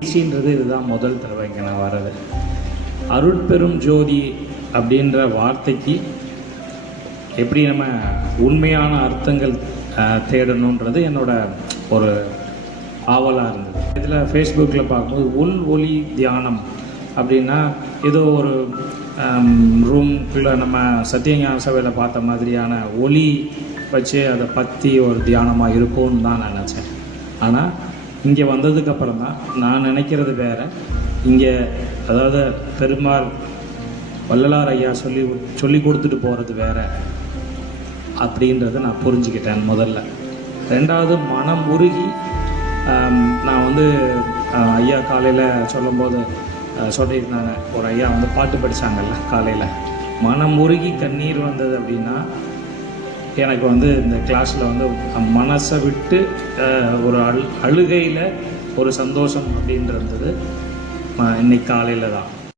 நிகழ்ச்சின்றது இதுதான் முதல் தடவை இங்கே நான் வர்றது. அருட்பெரும் ஜோதி அப்படின்ற வார்த்தைக்கு எப்படி நம்ம உண்மையான அர்த்தங்கள் தேடணுன்றது என்னோட ஒரு ஆவலாக இருந்தது. இதில் ஃபேஸ்புக்கில் பார்க்கும்போது உள் ஒளி தியானம் அப்படின்னா ஏதோ ஒரு ரூம்குள்ளே நம்ம சத்தியஞான சபையில் பார்த்த மாதிரியான ஒளி வச்சு அதை பற்றி ஒரு தியானமாக இருக்கும்னு தான் நான் நினச்சேன். ஆனால் இங்கே வந்ததுக்கப்புறம் தான் நான் நினைக்கிறது வேறு. இங்கே அதாவது பெருமாள் வள்ளலார் ஐயா சொல்லி கொடுத்துட்டு போகிறது வேறு அப்படின்றத நான் புரிஞ்சுக்கிட்டேன் முதல்ல. ரெண்டாவது, மனம் உருகி நான் ஐயா காலையில் சொல்லும்போது சொல்லியிருந்தாங்க, ஒரு ஐயா பாட்டு படித்தாங்கல்ல காலையில், மனம் உருகி கண்ணீர் வந்தது அப்படின்னா எனக்கு இந்த கிளாஸில் மனசை விட்டு ஒரு அழுகையில் ஒரு சந்தோஷம் அப்படின்றது இன்னைக்கு காலையில் தான்.